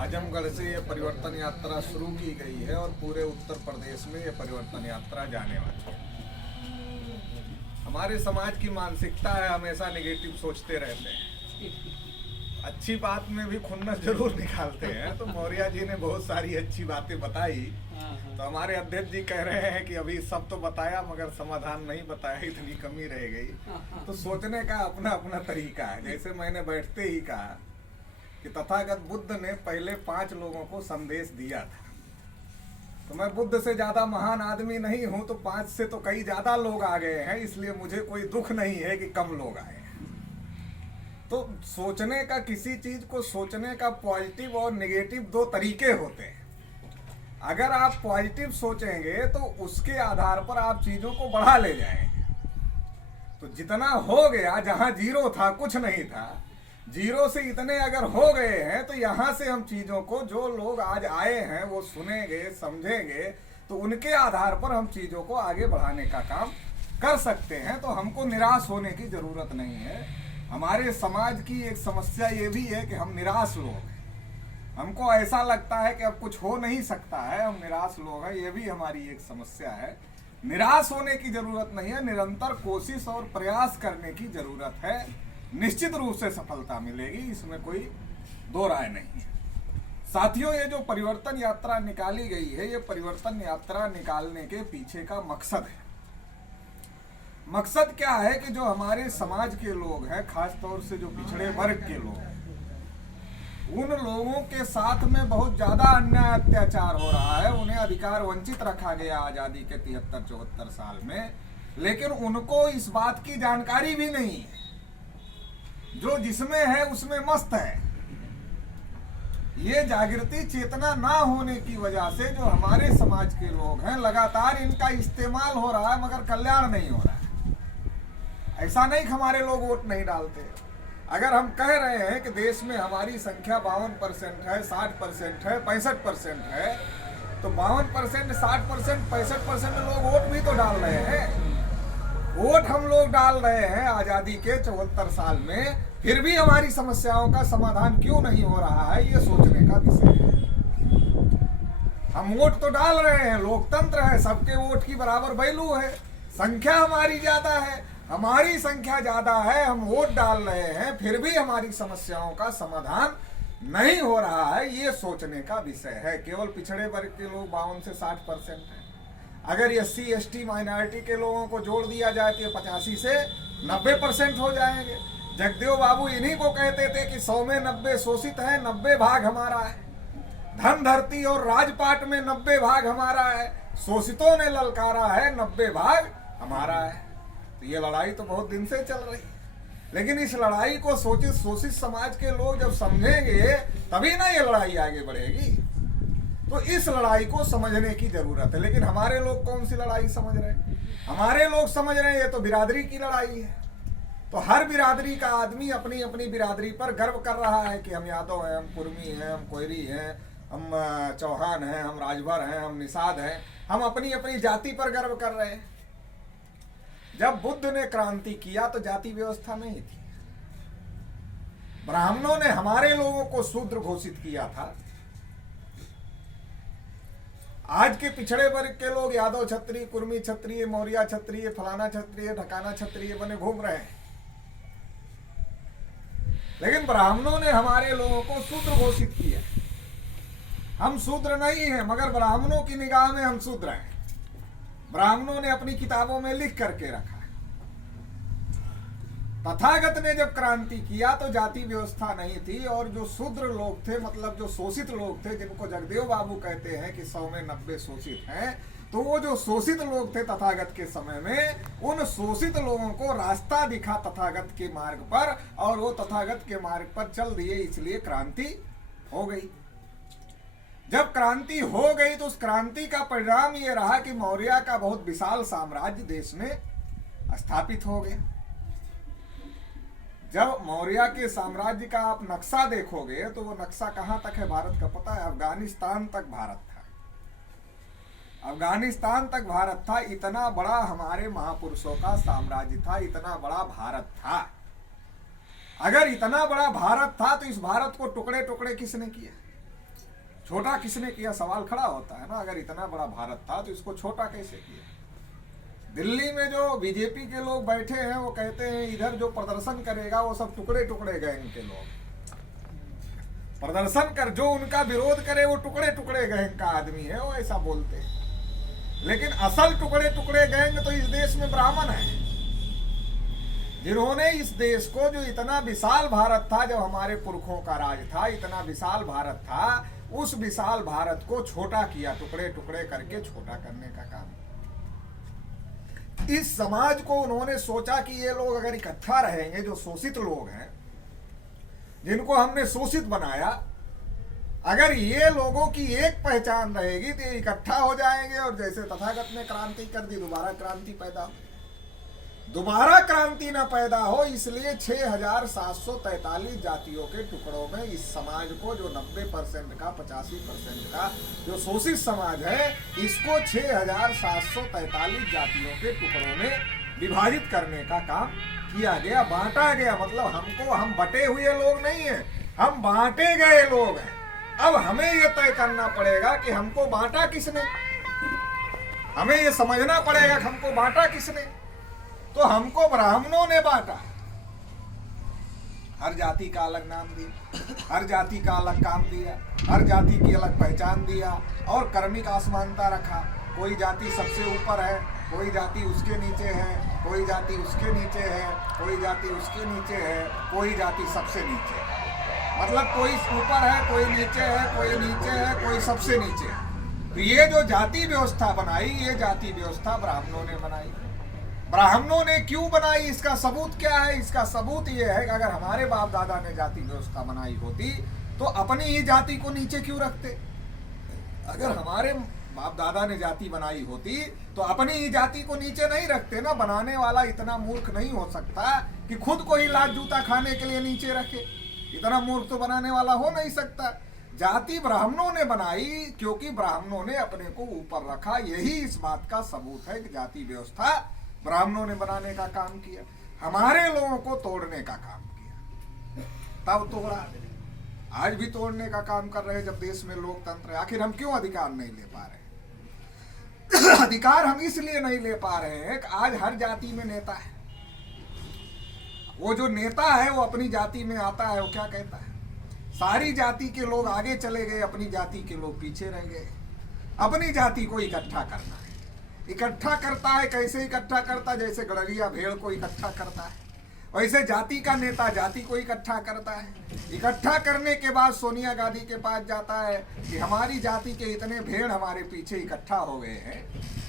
आजमगढ़ से ये परिवर्तन यात्रा शुरू की गई है और पूरे उत्तर प्रदेश में ये परिवर्तन यात्रा जाने वाली है। हमारे समाज की मानसिकता है, हमेशा नेगेटिव सोचते रहते हैं, अच्छी बात में भी खुन्नस जरूर निकालते हैं। तो मौर्य जी ने बहुत सारी अच्छी बातें बताई, तो हमारे अध्यक्ष जी कह रहे हैं कि अभी सब तो बताया मगर समाधान नहीं बताया, इतनी कमी रह गई। तो सोचने का अपना अपना तरीका है। जैसे मैंने बैठते ही कहा कि तथागत बुद्ध ने पहले 5 लोगों को संदेश दिया था, तो मैं बुद्ध से ज्यादा महान आदमी नहीं हूं, तो 5 से तो कई ज्यादा लोग आ गए हैं, इसलिए मुझे कोई दुख नहीं है कि कम लोग आए हैं। तो सोचने का, किसी चीज को सोचने का पॉजिटिव और नेगेटिव 2 तरीके होते हैं। अगर आप पॉजिटिव सोचेंगे तो उसके आधार पर आप चीजों को बढ़ा ले जाएंगे। तो जितना हो गया, जहां 0 था, कुछ नहीं था, 0 से इतने अगर हो गए हैं, तो यहां से हम चीजों को, जो लोग आज आए हैं वो सुनेंगे, समझेंगे, तो उनके आधार पर हम चीजों को आगे बढ़ाने का काम कर सकते हैं। तो हमको निराश होने की जरूरत नहीं है। हमारे समाज की एक समस्या ये भी है कि हम निराश लोग हैं। हमको ऐसा लगता है कि अब कुछ हो नहीं सकता है, हम निराश लोग हैं, ये भी हमारी एक समस्या है। निराश होने की जरूरत नहीं है, निरंतर कोशिश और प्रयास करने की जरूरत है। निश्चित रूप से सफलता मिलेगी, इसमें कोई 2 राय नहीं है। साथियों, ये जो परिवर्तन यात्रा निकाली गई है, ये परिवर्तन यात्रा निकालने के पीछे का मकसद है। मकसद क्या है कि जो हमारे समाज के लोग हैं, खास तौर से जो पिछड़े वर्ग के लोग हैं, उन लोगों के साथ में बहुत ज्यादा अन्याय अत्याचार हो रहा है। उन्हें अधिकार वंचित रखा गया आजादी के 73-74 साल में, लेकिन उनको इस बात की जानकारी भी नहीं है। जो जिसमें है उसमें मस्त है। ये जागृति चेतना ना होने की वजह से जो हमारे समाज के लोग हैं, लगातार इनका इस्तेमाल हो रहा है मगर कल्याण नहीं हो रहा है। ऐसा नहीं कि हमारे लोग वोट नहीं डालते। अगर हम कह रहे हैं कि देश में हमारी संख्या 52% है, 60% है, 65% है, तो 52%, 60%, 65% लोग वोट भी तो डाल रहे हैं। वोट हम लोग डाल रहे हैं आजादी के 74 साल में, फिर भी हमारी समस्याओं का समाधान क्यों नहीं हो रहा है, ये सोचने का विषय है। हम वोट तो डाल रहे हैं, लोकतंत्र है, सबके वोट की बराबर वैल्यू है, संख्या हमारी ज्यादा है, हमारी संख्या ज्यादा है, हम वोट डाल रहे हैं, फिर भी हमारी समस्याओं का समाधान नहीं हो रहा है, ये सोचने का विषय है। केवल पिछड़े वर्ग के लोग 52 से 60% हैं। अगर SC ST माइनॉरिटी के लोगों को जोड़ दिया जाए तो ये 85 से 90% हो जाएंगे। जगदेव बाबू इन्हीं को कहते थे कि 100 में 90 शोषित है, 90 भाग हमारा है। धन धरती और राजपाट में 90 भाग हमारा है, शोषितों ने ललकारा है, 90 भाग हमारा है। तो ये लड़ाई तो बहुत दिन से चल रही है, लेकिन इस लड़ाई को शोषित समाज के लोग जब समझेंगे तभी ना ये लड़ाई आगे बढ़ेगी। तो इस लड़ाई को समझने की जरूरत है। लेकिन हमारे लोग कौन सी लड़ाई समझ रहे हैं? हमारे लोग समझ रहे हैं ये तो बिरादरी की लड़ाई है। तो हर बिरादरी का आदमी अपनी अपनी बिरादरी पर गर्व कर रहा है कि हम यादव हैं, हम कुर्मी हैं, हम कोयरी हैं, हम चौहान हैं, हम राजभर हैं, हम निषाद हैं। हम अपनी अपनी जाति पर गर्व कर रहे हैं। जब बुद्ध ने क्रांति किया तो जाति व्यवस्था नहीं थी। ब्राह्मणों ने हमारे लोगों को शूद्र घोषित किया था। आज के पिछड़े वर्ग के लोग यादव क्षत्रिय, कुर्मी क्षत्रिय, मौर्य क्षत्रिय, फलाना क्षत्रिय, ढकाना क्षत्रिय बने घूम रहे हैं, लेकिन ब्राह्मणों ने हमारे लोगों को शूद्र घोषित किया। हम शूद्र नहीं हैं, मगर ब्राह्मणों की निगाह में हम शूद्र हैं। ब्राह्मणों ने अपनी किताबों में लिख करके रखा है। तथागत ने जब क्रांति किया तो जाति व्यवस्था नहीं थी, और जो शूद्र लोग थे, मतलब जो शोषित लोग थे, जिनको जगदेव बाबू कहते हैं कि 100 में 90 शोषित हैं, तो वो जो शोषित लोग थे तथागत के समय में, उन शोषित लोगों को रास्ता दिखा तथागत के मार्ग पर, और वो तथागत के मार्ग पर चल दिए, इसलिए क्रांति हो गई। जब क्रांति हो गई तो उस क्रांति का परिणाम ये रहा कि मौर्य का बहुत विशाल साम्राज्य देश में स्थापित हो गया। जब मौर्य के साम्राज्य का आप नक्शा देखोगे तो वो नक्शा कहां तक है भारत का पता है? अफगानिस्तान तक भारत था। अफगानिस्तान तक भारत था। इतना बड़ा हमारे महापुरुषों का साम्राज्य था, इतना बड़ा भारत था। अगर इतना बड़ा भारत था तो इस भारत को टुकड़े टुकड़े किसने किया? छोटा किसने किया, सवाल खड़ा होता है ना। अगर इतना बड़ा भारत था तो इसको छोटा कैसे किया। दिल्ली में जो बीजेपी के लोग बैठे हैं वो कहते हैं इधर जो प्रदर्शन करेगा वो सब टुकड़े टुकड़े गैंग के लोग प्रदर्शन कर, जो उनका विरोध करे वो टुकड़े टुकड़े गैंग का आदमी है, वो ऐसा बोलते हैं। लेकिन असल टुकड़े टुकड़े गैंग तो इस देश में ब्राह्मण है, जिन्होंने इस देश को, जो इतना विशाल भारत था जब हमारे पुरखों का राज था, इतना विशाल भारत था, उस विशाल भारत को छोटा किया, टुकड़े टुकड़े करके छोटा करने का काम। इस समाज को उन्होंने सोचा कि ये लोग अगर इकट्ठा रहेंगे, जो शोषित लोग हैं जिनको हमने शोषित बनाया, अगर ये लोगों की एक पहचान रहेगी तो ये इकट्ठा हो जाएंगे। और जैसे तथागत ने क्रांति कर दी, दोबारा क्रांति पैदा हो, दोबारा क्रांति ना पैदा हो, इसलिए 6,743 जातियों के टुकड़ों में इस समाज को, जो 90% का 85% का जो शोषित समाज है, इसको 6,743 जातियों के टुकड़ों में विभाजित करने का काम किया गया, बांटा गया। मतलब हमको, हम बटे हुए लोग नहीं है, हम बांटे गए लोग हैं। अब हमें ये तय करना पड़ेगा कि हमको बांटा किसने, हमें ये समझना पड़ेगा कि हमको बांटा किसने। तो हमको ब्राह्मणों ने बांटा, हर जाति का अलग नाम दिया, हर जाति का अलग काम दिया, हर जाति की अलग पहचान दिया और कर्मिक असमानता रखा। कोई जाति सबसे ऊपर है, कोई जाति उसके नीचे है, कोई जाति उसके नीचे है, कोई जाति उसके नीचे है, कोई जाति सबसे नीचे है। मतलब कोई ऊपर है, कोई नीचे है, कोई नीचे है, कोई सबसे नीचे है। तो ये जो जाति व्यवस्था बनाई, ये जाति व्यवस्था ब्राह्मणों ने बनाई। ब्राह्मणों ने क्यों बनाई, इसका सबूत क्या है? इसका सबूत ये है कि अगर हमारे बाप दादा ने जाति व्यवस्था बनाई होती तो अपनी ही जाति को नीचे क्यों रखते। अगर हमारे बाप दादा ने जाति बनाई होती तो अपनी ही जाति को नीचे नहीं रखते ना। बनाने वाला इतना मूर्ख नहीं हो सकता कि खुद को ही लात जूता खाने के लिए नीचे रखे। इतना मूर्ख तो बनाने वाला हो नहीं सकता। जाति ब्राह्मणों ने बनाई क्योंकि ब्राह्मणों ने अपने को ऊपर रखा। यही इस बात का सबूत है कि जाति व्यवस्था ब्राह्मणों ने बनाने का काम किया, हमारे लोगों को तोड़ने का काम किया। तब तोड़ा, आज भी तोड़ने का काम कर रहे हैं जब देश में लोकतंत्र है। आखिर हम क्यों अधिकार नहीं ले पा रहे? अधिकार हम इसलिए नहीं ले पा रहे हैं कि आज हर जाति में नेता है। वो जो नेता है वो अपनी जाति में आता है, वो क्या कहता है, सारी जाति के लोग आगे चले गए, अपनी जाति के लोग पीछे रह गए। अपनी जाति को इकट्ठा करना है। इकट्ठा करता है, कैसे इकट्ठा करता है? जैसे गड़रिया भेड़ को इकट्ठा करता है, वैसे जाति का नेता जाति को इकट्ठा करता है। इकट्ठा करने के बाद सोनिया गांधी के पास जाता है कि हमारी जाति के इतने भेड़ हमारे पीछे इकट्ठा हो गए हैं।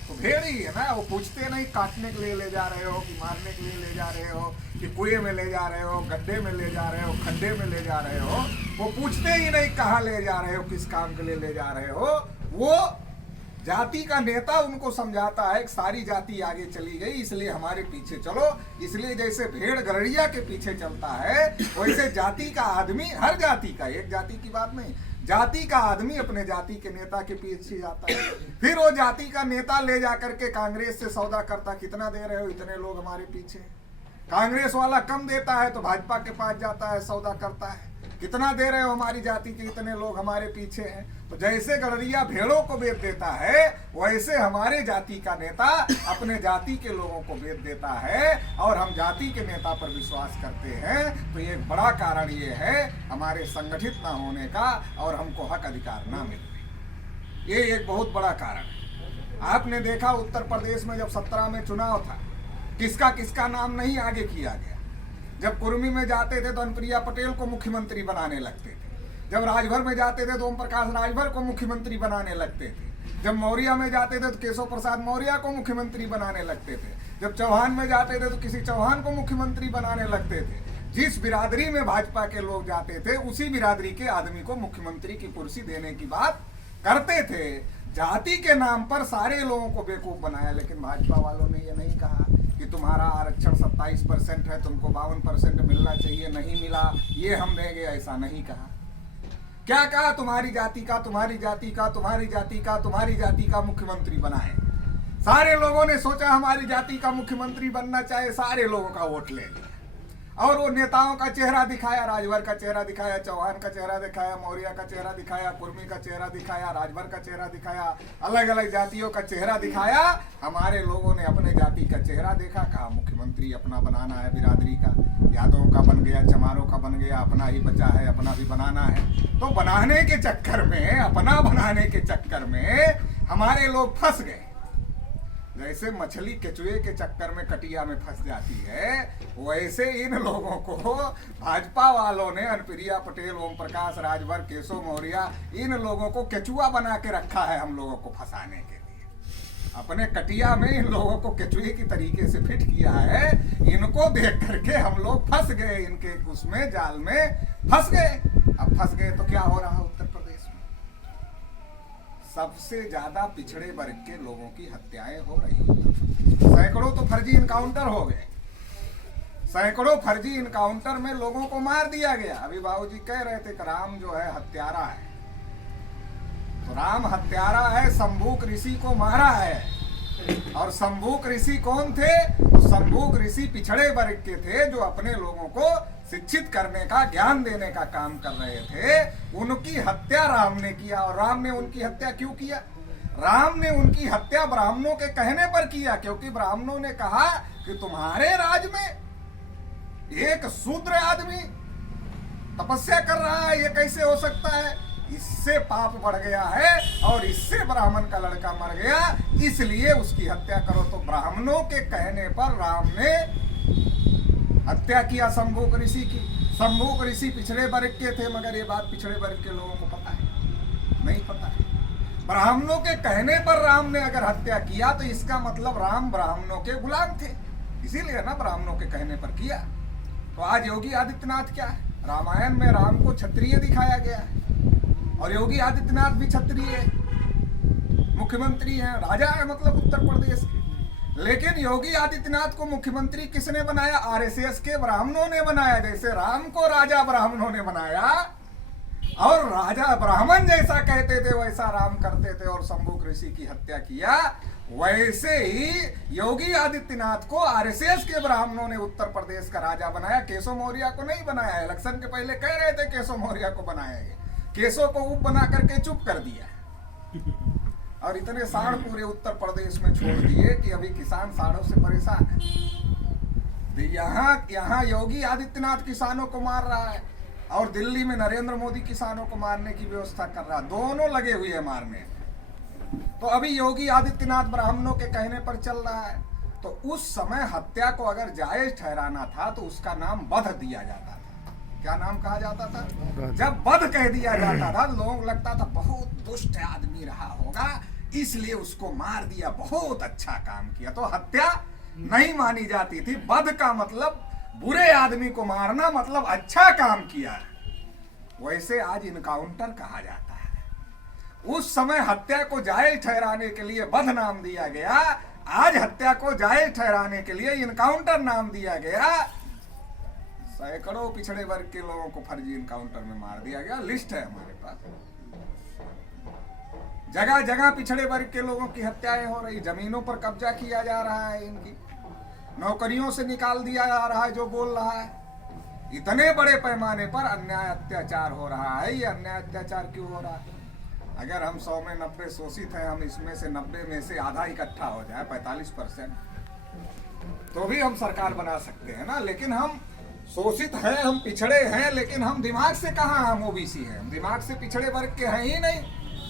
तो भेड़ ही है ना, वो पूछते नहीं काटने के लिए ले जा रहे हो कि मारने के लिए ले जा रहे हो कि कुएं में ले जा रहे हो, गड्ढे में ले जा रहे हो, खड्डे में ले जा रहे हो। वो पूछते ही नहीं कहाँ ले जा रहे हो, किस काम के लिए ले जा रहे हो। वो जाति का नेता उनको समझाता है कि सारी जाति आगे चली गई इसलिए हमारे पीछे चलो। इसलिए जैसे भेड़ गड़रिया के पीछे चलता है वैसे जाति का आदमी, हर जाति का, एक जाति की बात नहीं, जाति का आदमी अपने जाति के नेता के पीछे जाता है। फिर वो जाति का नेता ले जाकर के कांग्रेस से सौदा करता, कितना दे रहे हो, इतने लोग हमारे पीछे। कांग्रेस वाला कम देता है तो भाजपा के पास जाता है, सौदा करता है, कितना दे रहे हो, हमारी जाति के इतने लोग हमारे पीछे हैं। तो जैसे गड़रिया भेड़ों को बेच देता है वैसे हमारे जाति का नेता अपने जाति के लोगों को बेच देता है और हम जाति के नेता पर विश्वास करते हैं। तो ये एक बड़ा कारण ये है हमारे संगठित ना होने का और हमको हक अधिकार ना मिलने, ये एक बहुत बड़ा कारण है। आपने देखा उत्तर प्रदेश में जब 17 में चुनाव था, किसका किसका नाम नहीं आगे किया गया। जब कुर्मी में जाते थे तो अनुप्रिया पटेल को मुख्यमंत्री बनाने लगते थे, जब राजभर में जाते थे तो ओम प्रकाश राजभर को मुख्यमंत्री बनाने लगते थे, जब मौर्य में जाते थे तो केशव प्रसाद मौर्य को मुख्यमंत्री बनाने लगते थे, जब चौहान में जाते थे तो किसी चौहान को मुख्यमंत्री बनाने लगते थे। जिस बिरादरी में भाजपा के लोग जाते थे उसी बिरादरी के आदमी को मुख्यमंत्री की कुर्सी देने की बात करते थे। जाति के नाम पर सारे लोगों को बेवकूफ बनाया। लेकिन भाजपा वालों ने ये नहीं कहा कि तुम्हारा आरक्षण 27% है, तुमको 52% मिलना चाहिए, नहीं मिला, ये हम देंगे, ऐसा नहीं कहा। क्या कहा, तुम्हारी जाति का, तुम्हारी जाति का, तुम्हारी जाति का, तुम्हारी जाति का मुख्यमंत्री बनाए। सारे लोगों ने सोचा हमारी जाति का मुख्यमंत्री बनना चाहे, सारे लोगों का वोट ले लिया और वो नेताओं का चेहरा दिखाया, राजभर का चेहरा दिखाया, चौहान का चेहरा दिखाया, मौर्य का चेहरा दिखाया, कुर्मी का चेहरा दिखाया, राजभर का चेहरा दिखाया, अलग अलग जातियों का चेहरा दिखाया। हमारे लोगों ने अपने जाति का चेहरा देखा, कहा मुख्यमंत्री अपना बनाना है, बिरादरी का, यादवों का बन गया, चमारों का बन गया, अपना ही बचा है, अपना भी बनाना है। तो बनाने के चक्कर में, अपना बनाने के चक्कर में हमारे लोग फंस गए। जैसे मछली केचुए के चक्कर में कटिया में फंस जाती है, वैसे इन लोगों को भाजपा वालों ने, अनुप्रिया पटेल, ओम प्रकाश, राजभर, केशव मौर्य, इन लोगों को केचुआ बना के रखा है हम लोगों को फंसाने के लिए। अपने कटिया में इन लोगों को केचुए की तरीके से फिट किया है। इनको देख करके हम लोग फंस गए, इनके उसमें जाल में फंस गए। अब फंस गए तो क्या हो रहा है उत्तर प्रदेश में? सबसे ज्यादा पिछड़े वर्ग के लोगों की हत्याएं हो रही हैं। सैकड़ों तो फर्जी इनकाउंटर हो गए, सैकड़ों फर्जी इनकाउंटर में लोगों को मार दिया गया। अभी बाबूजी कह रहे थे कि राम जो है हत्यारा है, तो राम हत्यारा है, शंभूक ऋषि को मारा है। और शंभूक ऋषि कौन थे? तो शंभूक ऋषि पिछड़े वर्ग के थे, जो अपने लोगों को शिक्षित करने का, ज्ञान देने का काम कर रहे थे। उनकी हत्या राम ने किया। और राम ने उनकी हत्या क्यों किया? राम ने उनकी हत्या ब्राह्मणों के कहने पर किया, क्योंकि ब्राह्मणों ने कहा कि तुम्हारे राज में एक शूद्र आदमी तपस्या कर रहा है, ये कैसे हो सकता है? इससे पाप बढ़ गया है और इससे ब्राह्मण का लड़का मर गया, इसलिए उसकी हत्या करो। तो ब्राह्मणों के कहने पर राम ने हत्या किया शंभूक ऋषि की। शंभूक ऋषि पिछड़े वर्ग के थे, मगर ये बात पिछड़े वर्ग के लोगों को पता है? नहीं पता है। ब्राह्मणों के कहने पर राम ने अगर हत्या किया तो इसका मतलब राम ब्राह्मणों के गुलाम थे, इसीलिए ना ब्राह्मणों के कहने पर किया। तो आज योगी आदित्यनाथ क्या है? रामायण में राम को क्षत्रिय दिखाया गया है, और योगी आदित्यनाथ भी क्षत्रिय मुख्यमंत्री हैं, राजा है, मतलब उत्तर प्रदेश के। लेकिन योगी आदित्यनाथ को मुख्यमंत्री किसने बनाया? आरएसएस के ब्राह्मणों ने बनाया। जैसे राम को राजा ब्राह्मणों ने बनाया और राजा ब्राह्मण जैसा कहते थे वैसा राम करते थे और शंभूक ऋषि की हत्या किया, वैसे ही योगी आदित्यनाथ को आरएसएस के ब्राह्मणों ने उत्तर प्रदेश का राजा बनाया। केशव मौर्य को नहीं बनाया। इलेक्शन के पहले कह रहे थे केशव मौर्य को बनाएंगे, केशव को उप बना करके चुप कर दिया और इतने साढ़ पूरे उत्तर प्रदेश में छोड़ दिए कि अभी किसान साढ़ों से परेशान है। यहाँ योगी आदित्यनाथ किसानों को मार रहा है और दिल्ली में नरेंद्र मोदी किसानों को मारने की व्यवस्था कर रहा है। दोनों लगे हुए हैं मारने। तो अभी योगी आदित्यनाथ ब्राह्मणों के कहने पर चल रहा है। तो उस समय हत्या को अगर जायज ठहराना था तो उसका नाम वध दिया जाता था। क्या नाम कहा जाता था? जब वध कह दिया जाता था, लोग लगता था बहुत दुष्ट आदमी रहा होगा, इसलिए उसको मार दिया, बहुत अच्छा काम किया। तो हत्या नहीं मानी जाती थी। वध का मतलब बुरे आदमी को मारना, मतलब अच्छा काम किया। वैसे आज इनकाउंटर कहा जाता है। उस समय हत्या को जायज ठहराने के लिए वध नाम दिया गया, आज हत्या को जायज ठहराने के लिए इनकाउंटर नाम दिया गया। सैकड़ों पिछड़े वर्ग के लोगों को फर्जी इनकाउंटर में मार दिया गया। लिस्ट है हमारे पास। जगह जगह पिछड़े वर्ग के लोगों की हत्याएं हो रही, जमीनों पर कब्जा किया जा रहा है, इनकी नौकरियों से निकाल दिया जा रहा है जो बोल रहा है। इतने बड़े पैमाने पर अन्याय अत्याचार हो रहा है। ये अन्याय अत्याचार क्यों हो रहा है? अगर हम 100 में 90 शोषित हैं, हम इसमें से 90 में से आधा इकट्ठा हो जाए, 45%, तो भी हम सरकार बना सकते हैं ना। लेकिन हम शोषित हैं, हम पिछड़े हैं, लेकिन हम दिमाग से कहाँ हम ओबीसी हैं? हम दिमाग से पिछड़े वर्ग के हैं ही नहीं।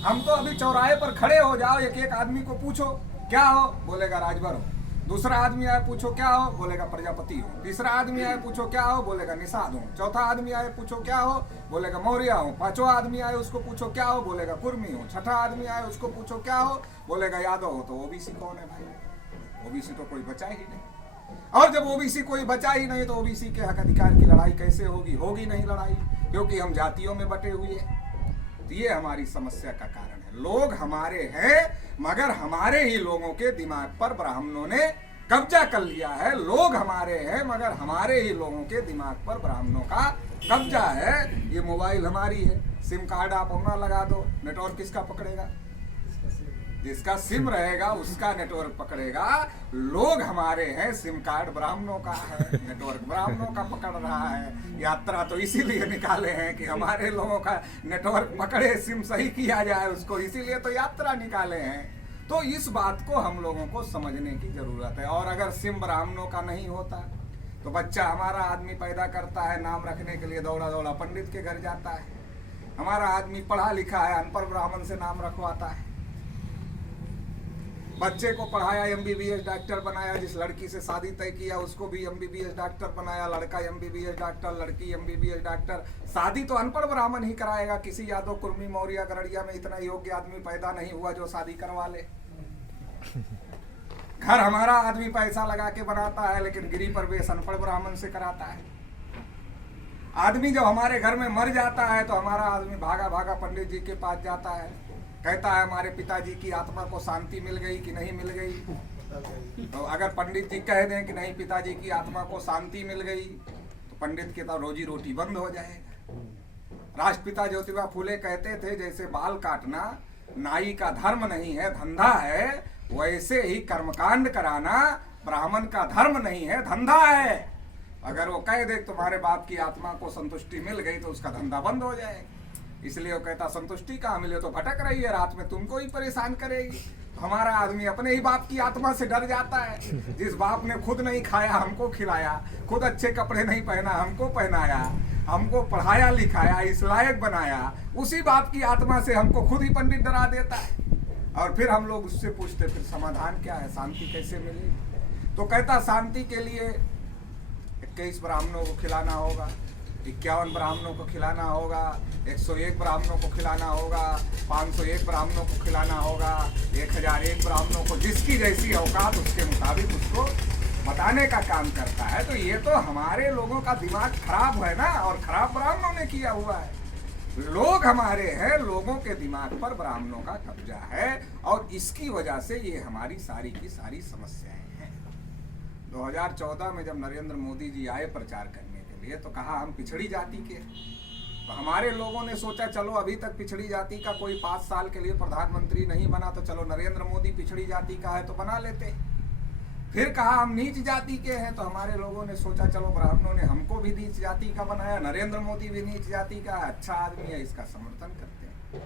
हम तो अभी चौराहे पर खड़े हो जाओ, एक एक आदमी को पूछो क्या हो, बोलेगा राजभर हो। दूसरा आदमी आए पूछो क्या हो, बोलेगा प्रजापति हो। तीसरा आदमी आए पूछो क्या हो, बोलेगा निषाद हो। चौथा आदमी आए पूछो क्या हो, बोलेगा मौर्य हो। पांचवा आदमी आए उसको पूछो क्या हो, बोलेगा कुर्मी हो। छठा आदमी आए उसको पूछो क्या हो, बोलेगा यादव हो। तो ओबीसी कौन है भाई? ओबीसी तो कोई बचा ही नहीं। और जब ओबीसी कोई बचा ही नहीं तो ओबीसी के हक अधिकार की लड़ाई कैसे होगी? होगी नहीं लड़ाई, क्योंकि हम जातियों में बटे हुए हैं। तो ये हमारी समस्या का कारण है। लोग हमारे हैं, मगर हमारे ही लोगों के दिमाग पर ब्राह्मणों ने कब्जा कर लिया है। लोग हमारे हैं, मगर हमारे ही लोगों के दिमाग पर ब्राह्मणों का कब्जा है। ये मोबाइल हमारी है, सिम कार्ड आप अपना लगा दो, नेटवर्क किसका पकड़ेगा? जिसका सिम रहेगा उसका नेटवर्क पकड़ेगा। लोग हमारे हैं, सिम कार्ड ब्राह्मणों का है, नेटवर्क ब्राह्मणों का पकड़ रहा है। यात्रा तो इसीलिए निकाले हैं कि हमारे लोगों का नेटवर्क पकड़े, सिम सही किया जाए उसको, इसीलिए तो यात्रा निकाले हैं। तो इस बात को हम लोगों को समझने की जरूरत है। और अगर सिम ब्राह्मणों का नहीं होता तो बच्चा हमारा आदमी पैदा करता है, नाम रखने के लिए दौड़ा दौड़ा पंडित के घर जाता है। हमारा आदमी पढ़ा लिखा है, अनपढ़ ब्राह्मण से नाम रखवाता है। बच्चे को पढ़ाया, एमबीबीएस डॉक्टर बनाया। जिस लड़की से शादी तय किया उसको भी एमबीबीएस डॉक्टर बनाया। लड़का एमबीबीएस डॉक्टर, लड़की एमबीबीएस डॉक्टर। शादी तो अनपढ़ ब्राह्मण ही कराएगा। किसी यादव, कुर्मी, मौर्य, गरड़िया में इतना योग्य आदमी पैदा नहीं हुआ जो शादी करवा ले। घर हमारा आदमी पैसा लगा के बनाता है, लेकिन गिरी प्रवेश अनपढ़ ब्राह्मण से कराता है। आदमी जब हमारे घर में मर जाता है तो हमारा आदमी भागा भागा पंडित जी के पास जाता है, कहता है हमारे पिताजी की आत्मा को शांति मिल गई कि नहीं मिल गई। तो अगर पंडित जी कह दें कि नहीं पिताजी की आत्मा को शांति मिल गई तो पंडित की तो रोजी रोटी बंद हो जाएगा। राष्ट्रपिता ज्योतिबा फूले कहते थे जैसे बाल काटना नाई का धर्म नहीं है, धंधा है, वैसे ही कर्मकांड कराना ब्राह्मण का धर्म नहीं है, धंधा है। अगर वो कह दे तुम्हारे बाप की आत्मा को संतुष्टि मिल गई तो उसका धंधा बंद हो जाएगा। इसलिए वो कहता संतुष्टि कहाँ मिले तो भटक रही है, रात में तुमको ही परेशान करेगी। तो हमारा आदमी अपने ही बाप की आत्मा से डर जाता है। जिस बाप ने खुद नहीं खाया हमको खिलाया, खुद अच्छे कपड़े नहीं पहना हमको पहनाया, हमको पढ़ाया लिखाया, इस लायक बनाया, उसी बाप की आत्मा से हमको खुद ही पंडित डरा देता है। और फिर हम लोग उससे पूछते फिर समाधान क्या है, शांति कैसे मिलेगी? तो कहता शांति के लिए 21 ब्राह्मणों को खिलाना होगा, 51 ब्राह्मणों को खिलाना होगा, 101 ब्राह्मणों को खिलाना होगा, 501 ब्राह्मणों को खिलाना होगा, 1001 ब्राह्मणों को, जिसकी जैसी औकात उसके मुताबिक उसको बताने का काम करता है। तो ये तो हमारे लोगों का दिमाग खराब है ना, और खराब ब्राह्मणों ने किया हुआ है। लोग हमारे हैं, लोगों के दिमाग पर ब्राह्मणों का कब्जा है, और इसकी वजह से ये हमारी सारी की सारी समस्याएं हैं। 2014 में जब नरेंद्र मोदी जी आए प्रचार करने के लिए तो कहा हम पिछड़ी जाति के। तो हमारे लोगों ने सोचा चलो अभी तक पिछड़ी जाति का कोई 5 साल के लिए प्रधानमंत्री नहीं बना, तो चलो नरेंद्र मोदी पिछड़ी जाति का है तो बना लेते। फिर कहा हम नीच जाति के हैं, तो हमारे लोगों ने सोचा चलो ब्राह्मणों ने हमको भी नीच जाति का बनाया, नरेंद्र मोदी भी नीच जाति का है, अच्छा आदमी है, इसका समर्थन करते हैं।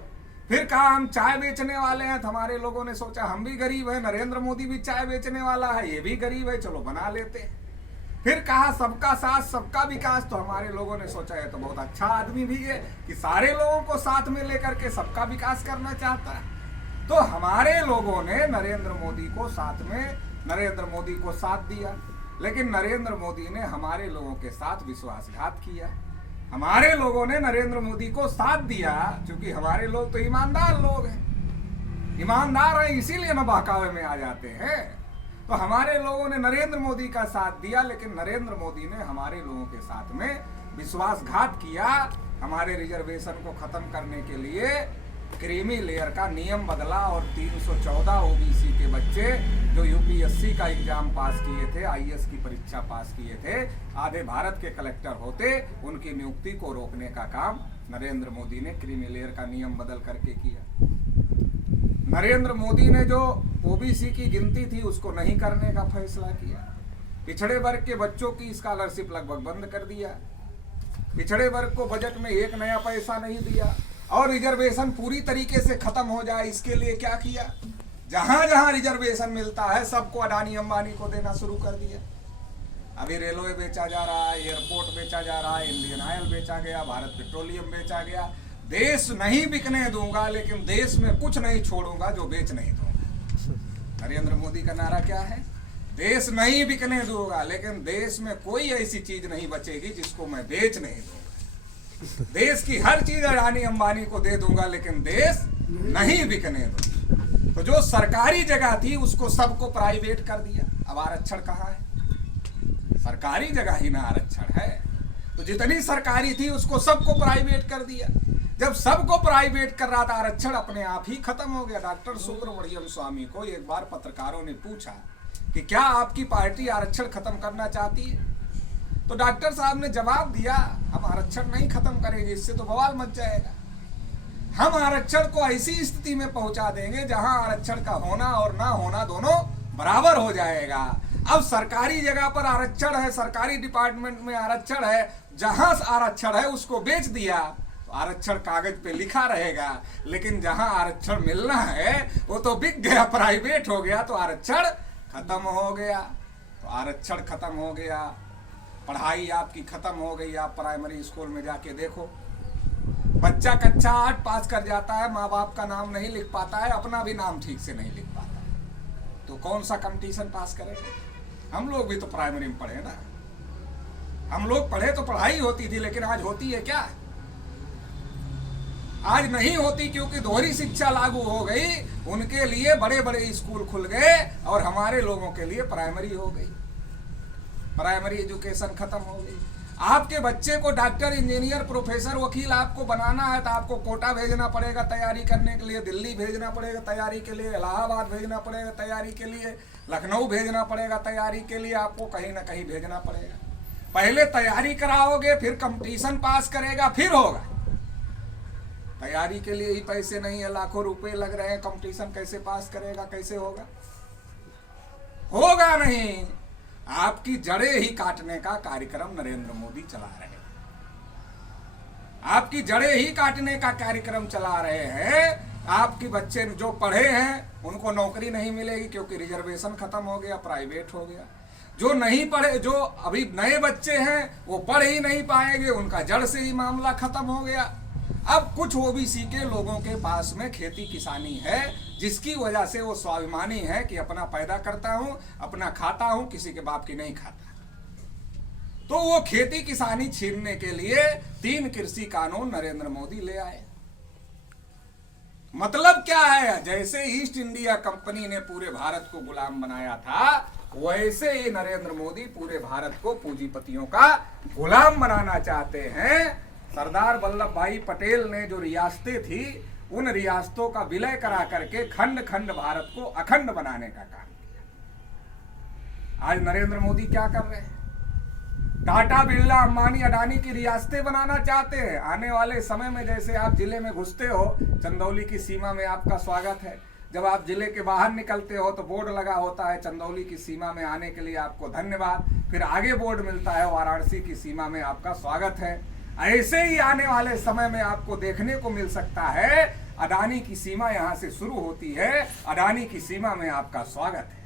फिर कहा हम चाय बेचने वाले हैं, तो हमारे लोगों ने सोचा हम भी गरीब है, नरेंद्र मोदी भी चाय बेचने वाला है, ये भी गरीब है, चलो बना लेते। फिर कहा सबका साथ सबका विकास, तो हमारे लोगों ने सोचा है तो बहुत अच्छा आदमी भी है कि सारे लोगों को साथ में लेकर के सबका विकास करना चाहता है। तो हमारे लोगों ने नरेंद्र मोदी को साथ दिया, लेकिन नरेंद्र मोदी ने हमारे लोगों के साथ विश्वासघात किया। हमारे लोगों ने नरेंद्र मोदी को साथ दिया क्योंकि हमारे लोग तो ईमानदार लोग हैं, ईमानदार हैं, इसीलिए न बहकावे में आ जाते हैं। तो हमारे लोगों ने नरेंद्र मोदी का साथ दिया, लेकिन नरेंद्र मोदी ने हमारे लोगों के साथ में विश्वासघात किया। हमारे रिजर्वेशन को खत्म करने के लिए क्रीमी लेयर का नियम बदला और 314 ओबीसी के बच्चे जो यूपीएससी का एग्जाम पास किए थे, आईएएस की परीक्षा पास किए थे, आधे भारत के कलेक्टर होते, उनकी नियुक्ति को रोकने का काम नरेंद्र मोदी ने क्रीमी लेयर का नियम बदल करके किया। नरेंद्र मोदी ने जो ओबीसी की गिनती थी उसको नहीं करने का फैसला किया। पिछड़े वर्ग के बच्चों की स्कॉलरशिप लगभग बंद कर दिया। पिछड़े वर्ग को बजट में एक नया पैसा नहीं दिया, और रिजर्वेशन पूरी तरीके से खत्म हो जाए इसके लिए क्या किया, जहां जहां रिजर्वेशन मिलता है सबको अडानी अंबानी को देना शुरू कर दिया। अभी रेलवे बेचा जा रहा है, एयरपोर्ट बेचा जा रहा है, इंडियन ऑयल बेचा गया, भारत पेट्रोलियम बेचा गया। देश नहीं बिकने दूंगा, लेकिन देश में कुछ नहीं छोड़ूंगा जो बेच नहीं दूंगा। नरेंद्र मोदी का नारा क्या है? देश नहीं बिकने दूंगा, लेकिन देश में कोई ऐसी चीज नहीं बचेगी जिसको मैं बेच नहीं दूंगा। देश की हर चीज अडानी अंबानी को दे दूंगा, लेकिन देश नहीं बिकने दूंगा। तो जो सरकारी जगह थी उसको सबको प्राइवेट कर दिया। अब आरक्षण कहाँ है? सरकारी जगह ही ना आरक्षण है। तो जितनी सरकारी थी उसको सबको प्राइवेट कर दिया। जब सबको प्राइवेट कर रहा था, आरक्षण अपने आप ही खत्म हो गया। डॉक्टर सुब्रमण्यम स्वामी को एक बार पत्रकारों ने पूछा कि क्या आपकी पार्टी आरक्षण खत्म करना चाहती है? तो डॉक्टर साहब ने जवाब दिया, हम आरक्षण नहीं खत्म करेंगे, इससे तो बवाल मच जाएगा। हम आरक्षण को ऐसी स्थिति में पहुंचा देंगे जहां आरक्षण का होना और ना होना दोनों बराबर हो जाएगा। अब सरकारी जगह पर आरक्षण है, सरकारी डिपार्टमेंट में आरक्षण है, जहां आरक्षण है उसको बेच दिया तो आरक्षण कागज पे लिखा रहेगा, लेकिन जहां आरक्षण मिलना है वो तो बिक गया, प्राइवेट हो गया, तो आरक्षण खत्म हो गया। तो आरक्षण खत्म हो गया, पढ़ाई आपकी खत्म हो गई। आप प्राइमरी स्कूल में जाके देखो, बच्चा कक्षा 8 पास कर जाता है, माँ बाप का नाम नहीं लिख पाता है, अपना भी नाम ठीक से नहीं लिख पाता है, तो कौन सा कंपटीशन पास करेगा। हम लोग भी तो प्राइमरी में पढ़े ना, हम लोग पढ़े तो पढ़ाई होती थी, लेकिन आज होती है क्या? आज नहीं होती, क्योंकि दोहरी शिक्षा लागू हो गई। उनके लिए बड़े बड़े स्कूल खुल गए और हमारे लोगों के लिए प्राइमरी हो गई, प्राइमरी एजुकेशन खत्म हो गई। आपके बच्चे को डॉक्टर, इंजीनियर, प्रोफेसर, वकील आपको बनाना है तो आपको कोटा भेजना पड़ेगा तैयारी करने के लिए, दिल्ली भेजना पड़ेगा तैयारी के लिए, इलाहाबाद भेजना पड़ेगा तैयारी के लिए, लखनऊ भेजना पड़ेगा तैयारी के लिए, आपको कहीं ना कहीं भेजना पड़ेगा। पहले तैयारी कराओगे, फिर कंपटीशन पास करेगा, फिर होगा। तैयारी के लिए ही पैसे नहीं है, लाखों रुपए लग रहे हैं, कंपटीशन कैसे पास करेगा, कैसे होगा? होगा नहीं। आपकी जड़ें ही काटने का कार्यक्रम नरेंद्र मोदी चला रहे हैं, आपकी जड़ें ही काटने का कार्यक्रम चला रहे हैं। आपके बच्चे जो पढ़े हैं उनको नौकरी नहीं मिलेगी, क्योंकि रिजर्वेशन खत्म हो गया, प्राइवेट हो गया। जो नहीं पढ़े, जो अभी नए बच्चे हैं वो पढ़ ही नहीं पाएंगे, उनका जड़ से ही मामला खत्म हो गया। अब कुछ ओबीसी के लोगों के पास में खेती किसानी है, जिसकी वजह से वो स्वाभिमानी है कि अपना पैदा करता हूं, अपना खाता हूं, किसी के बाप की नहीं खाता। तो वो खेती किसानी छीनने के लिए 3 कृषि कानून नरेंद्र मोदी ले आए। मतलब क्या है? जैसे ईस्ट इंडिया कंपनी ने पूरे भारत को गुलाम बनाया था, वैसे ही नरेंद्र मोदी पूरे भारत को पूंजीपतियों का गुलाम बनाना चाहते हैं। सरदार वल्लभ भाई पटेल ने जो रियासतें थी, उन रियासतों का विलय करा करके खंड खंड भारत को अखंड बनाने का काम किया। आज नरेंद्र मोदी क्या कर रहे हैं? टाटा, बिरला, अंबानी, अडानी की रियासतें बनाना चाहते हैं। आने वाले समय में जैसे आप जिले में घुसते हो, चंदौली की सीमा में आपका स्वागत है। जब आप जिले के बाहर निकलते हो तो बोर्ड लगा होता है, चंदौली की सीमा में आने के लिए आपको धन्यवाद। फिर आगे बोर्ड मिलता है, वाराणसी की सीमा में आपका स्वागत है। ऐसे ही आने वाले समय में आपको देखने को मिल सकता है, अडानी की सीमा यहां से शुरू होती है, अडानी की सीमा में आपका स्वागत है।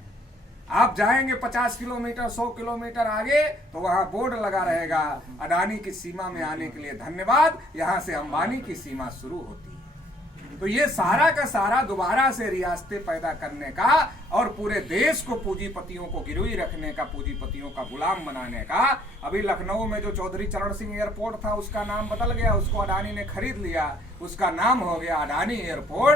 आप जाएंगे 50 किलोमीटर 100 किलोमीटर आगे तो वहां बोर्ड लगा रहेगा, अडानी की सीमा में आने के लिए धन्यवाद, यहां से अंबानी की सीमा शुरू होती है। तो ये सारा का सारा दोबारा से रियासतें पैदा करने का और पूरे देश को पूंजीपतियों को गिरवी रखने का, पूंजीपतियों का गुलाम बनाने का। अभी लखनऊ में जो चौधरी चरण सिंह एयरपोर्ट था, उसका नाम बदल गया, उसको अडानी ने खरीद लिया, उसका नाम हो गया अडानी एयरपोर्ट।